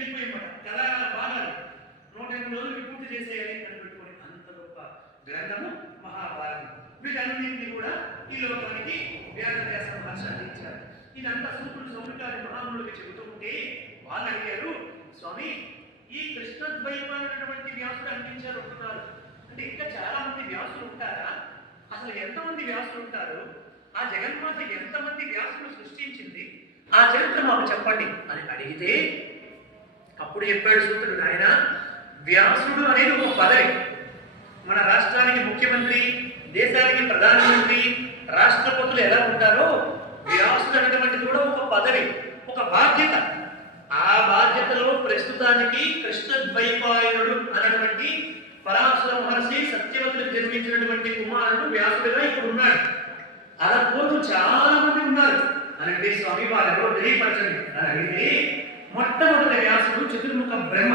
వెళ్ళిపోయామాట కథ భాగాలు 108 రోజులు పూర్తి చేసేయాలి అని పెట్టుకొని అంత గొప్ప గ్రంథము మహాభారతం. వీటన్నింటినీ కూడా ఈ లోకానికి వ్యాస మహర్షి అందించారు. ఇదంతా సూత్రుడు సౌమికారి మహామునులకి చెబుతూ ఉంటే వాళ్ళు అడిగారు, స్వామి ఈ కృష్ణద్వైపాలైనటువంటి వ్యాసుడు అందించారు అంటున్నారు, అంటే ఇంకా చాలా మంది వ్యాసులు ఉంటారా? అసలు ఎంతమంది వ్యాసులు ఉంటారు? ఆ జగన్మాత ఎంతమంది వ్యాసులు సృష్టించింది? ఆ చరిత్ర మాకు చెప్పండి అని అడిగితే అప్పుడు చెప్పాడు సూత్రుడు, ఆయన వ్యాసుడు అనేది ఒక పదవి. మన రాష్ట్రానికి ముఖ్యమంత్రి, దేశానికి ప్రధానమంత్రి, రాష్ట్రపతులు ఎలా ఉంటారో వ్యాసుడు అనేటువంటిది కూడా ఒక పదవి, ఒక బాధ్యత. ఆ బాధ్యతలో ప్రస్తుతానికి కృష్ణద్వైపాయనుడు అనేటువంటి పరాశర మహర్షి సత్యవతులకు జన్మించినటువంటి కుమారుడు వ్యాసుడిగా ఇప్పుడు ఉన్నాడు. అలా పోతూ చాలా మంది ఉన్నారు అని అంటే స్వామి వారెవరో తెలియపరచండి అని అడిగితే మొట్టమొదటి వ్యాసుడు చతుర్ముఖ బ్రహ్మ.